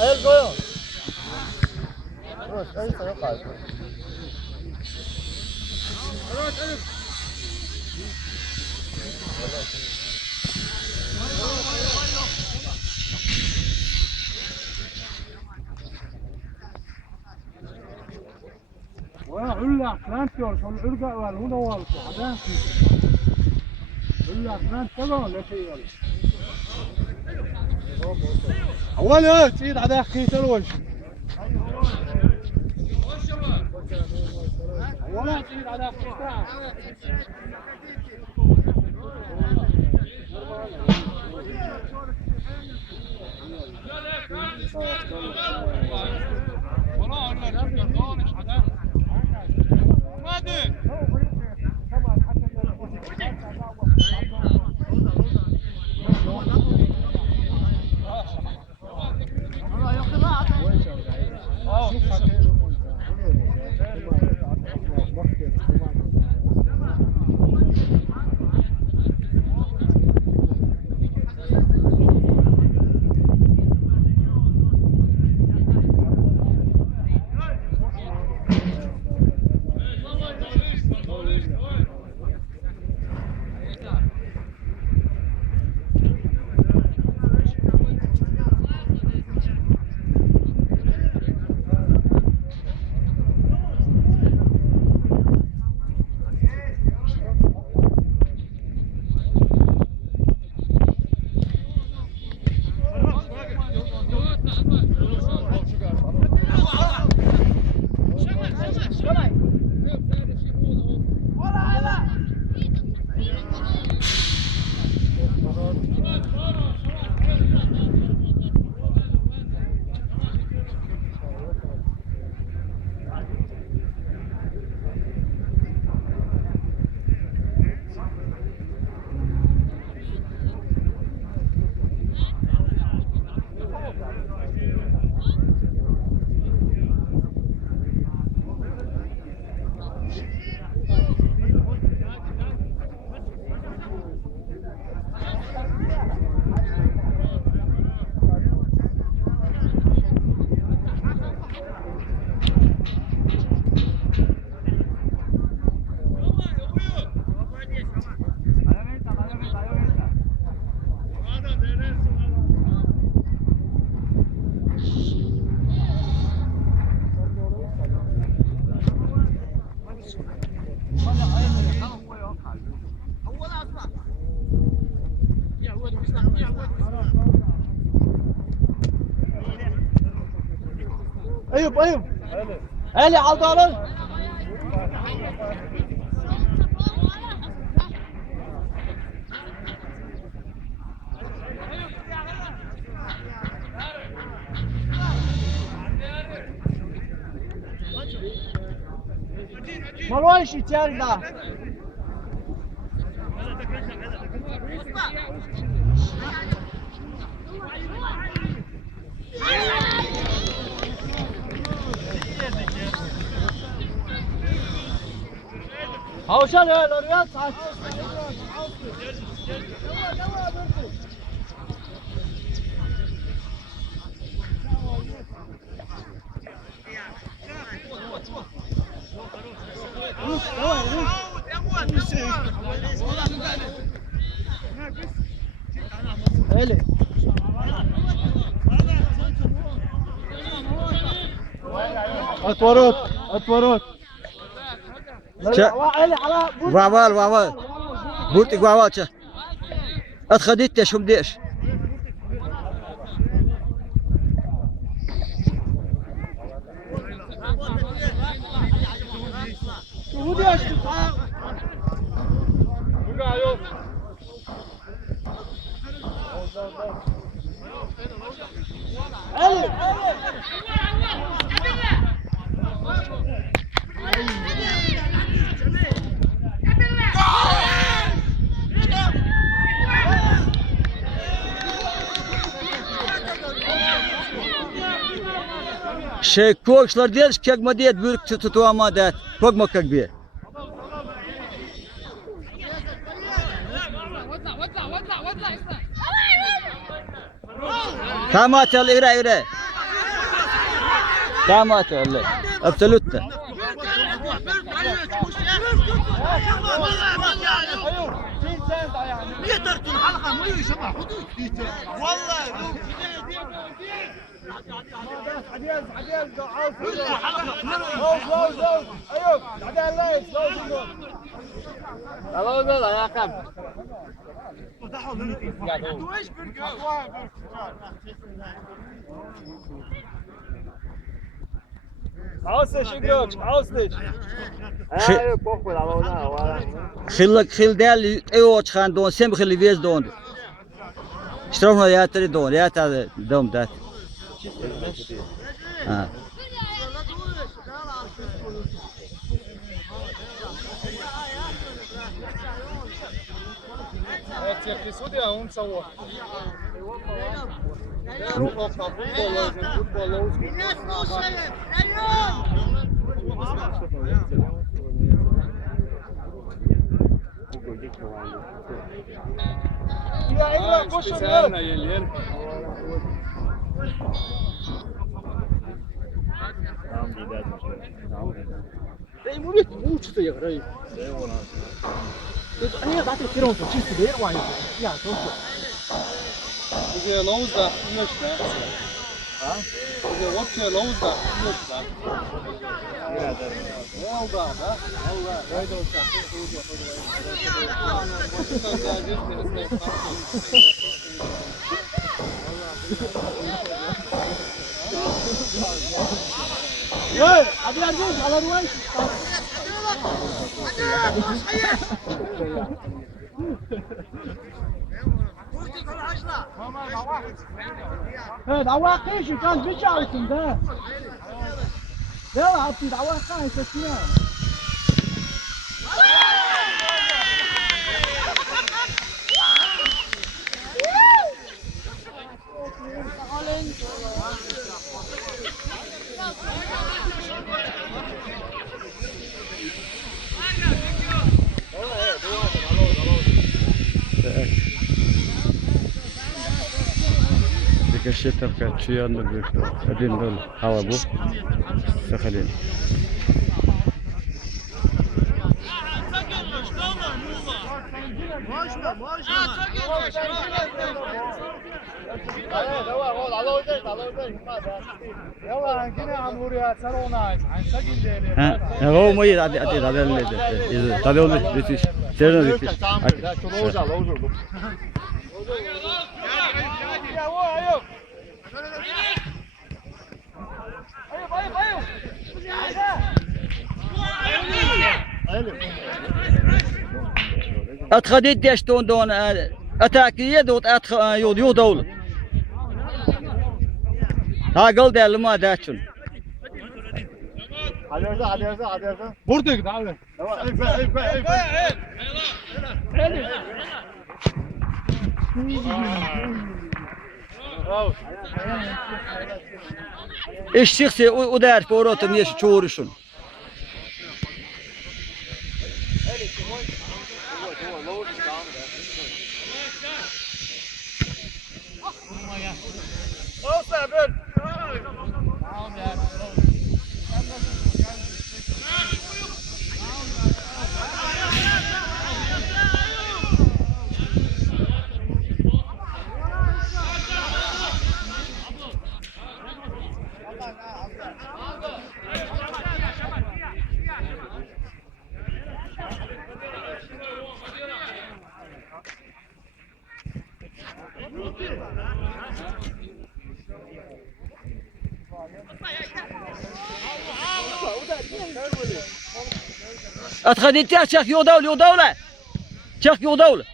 El koyun. Evet, el sana kaldı. Evet. وعلا كلام تقول شو العرقة ولا هو نوال صعبان علا كلام تقول لا شيء ولا أولا تيد على أخي تلوش ولا تيد على أخي Eyüp. Eli aldı alın. Malvay işi içeride. Havşan öyle ya saç. Eli. Atvarot. وعوال بورتك وعوال اتخديت شو بديش şey koçlar diyor ki kek diyet büyük tutuama da kokma kek bir. وزع Kamat al ire. Kamat al. Absolutно. Ausstich, Igloch, ausstich. Khil del eyo çıkan don sem khil vez don. Strafma yatri don yata dom dat. Ha. دعوة شو كان بيجاركم ده لا عطي دعوة خايف كثير الشتاء كانت شيء أنا بيكتو أدين دول هوا بو سخلين هو ما يدعي هذا اللي هذا اللي بيتش ترى بيتش أتخديت يشتون دون أتاكية دوت يو دول هاقل ده لما داشون بردك تعال الشخص ودار فورتهم يش تشورشون أتخديت يا شيخ يو دولة شيخ يو دولة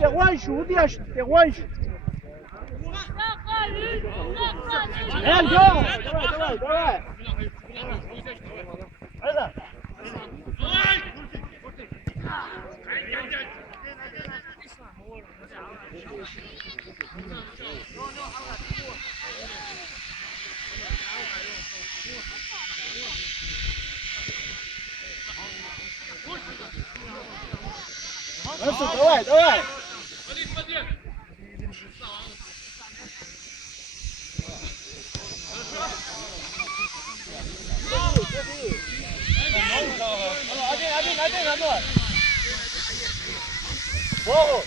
تغواش ودي تغواش El, go! Давай! Ayda! Давай! Один, Анор! Богу!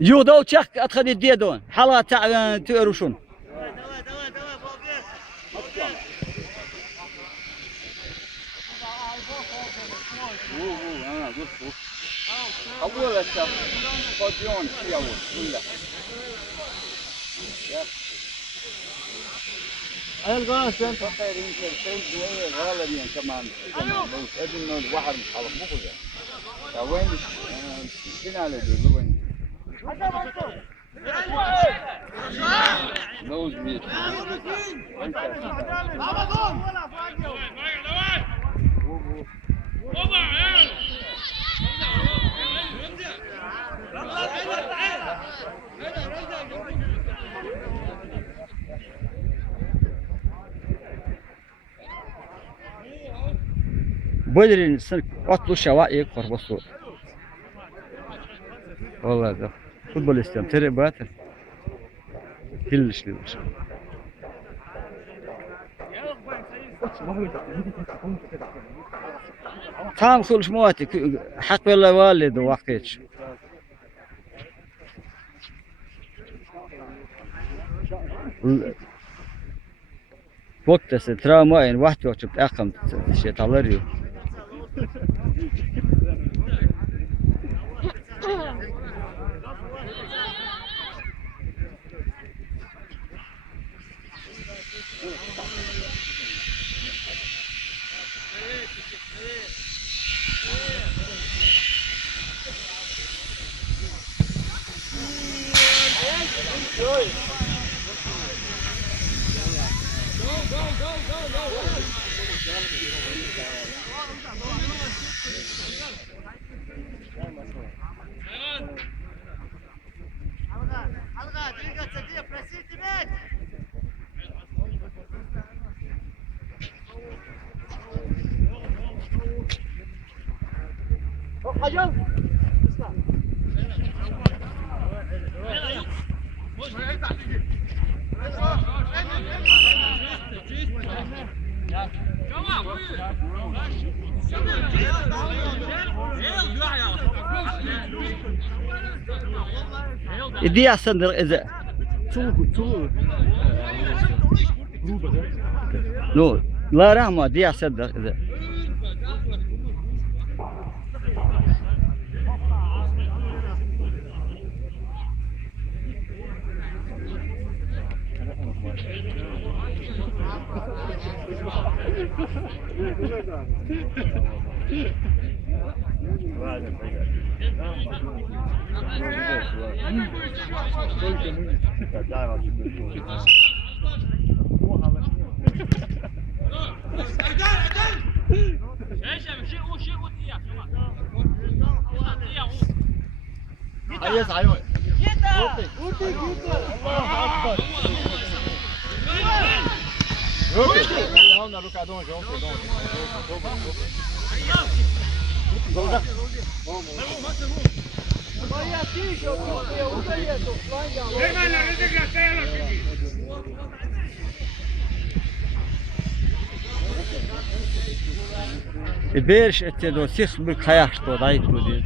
يوضا وتشك ادخل الديدون حلا تاع تيروشون اول الشهر فاضيون في اول كله القاس انت خيرين كيف غالبا كمان ابن واحد على مخه يا وين فين على وين نوز ميت بدري سنك أطلع شوائع قربصو والله ده فوتبول استمتع باتر كلش ليش تام كلش مواتي حق ولا والد وقتش وقت سترا ما إن واحد وقت بتأخم شيء طلريو إدي أحسن إذا نو لا رحمة دي أحسن إذا Venga, la red de Glatea, Beş ette do six bir kayak do dayık do diyor.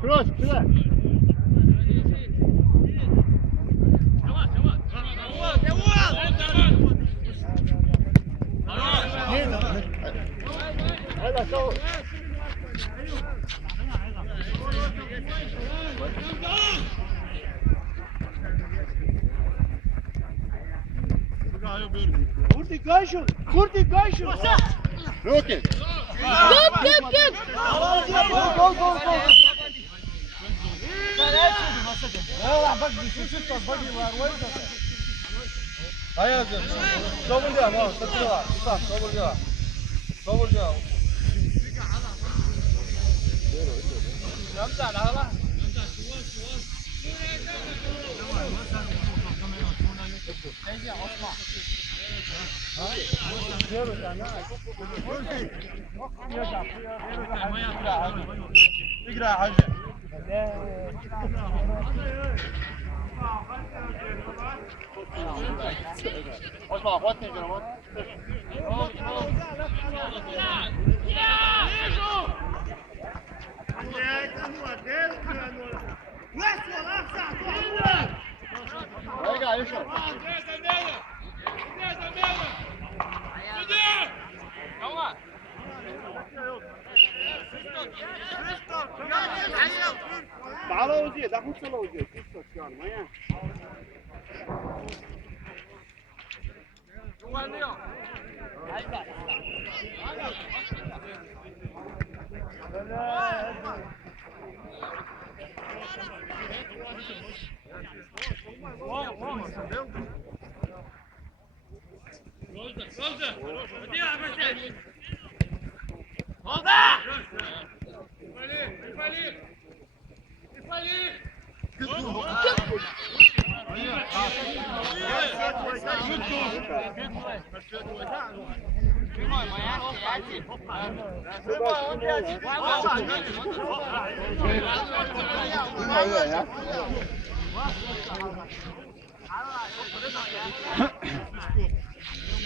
Cross, güzel. Kurti Gayşun! Roket! Git! Gol! Bak bir şut bak var var. Hayır canım. Savuracağım ha. Takıla. Sağ savuracağım. Savuracağım. Ramza hala. اقرا حاجه اسمع اخواتني جرامات ارجع يشرب تعالوا وزي ده خد صلاه وزي تسكت يعني ما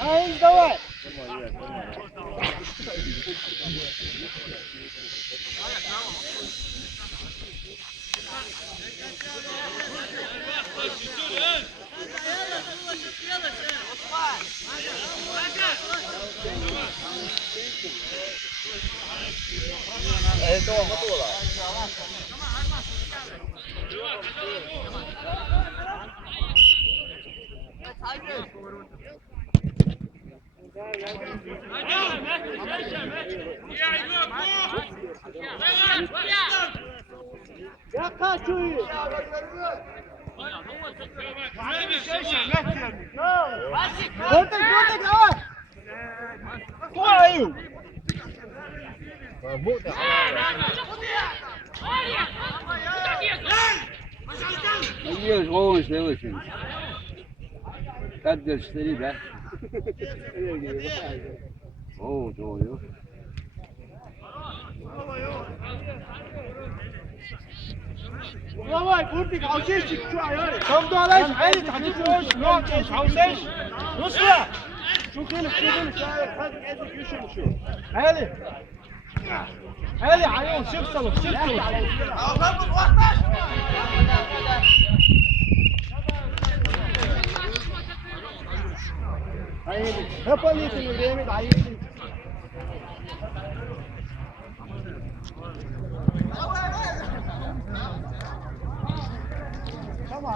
عايز دواء يا قاتوي Yiyoruz oğlum işte evet şimdi. Kat gösteri de. Oo doğuyor. والله كورتك عاوزيش شو عيالي طب ده علاش عيالي تعطيك وش نقعد مش عاوزيش نصرة شو كلك خد ايدك يشم شو عيالي عيون شفتلوا عيالي هبليت اللي جامد عيالي Tamam,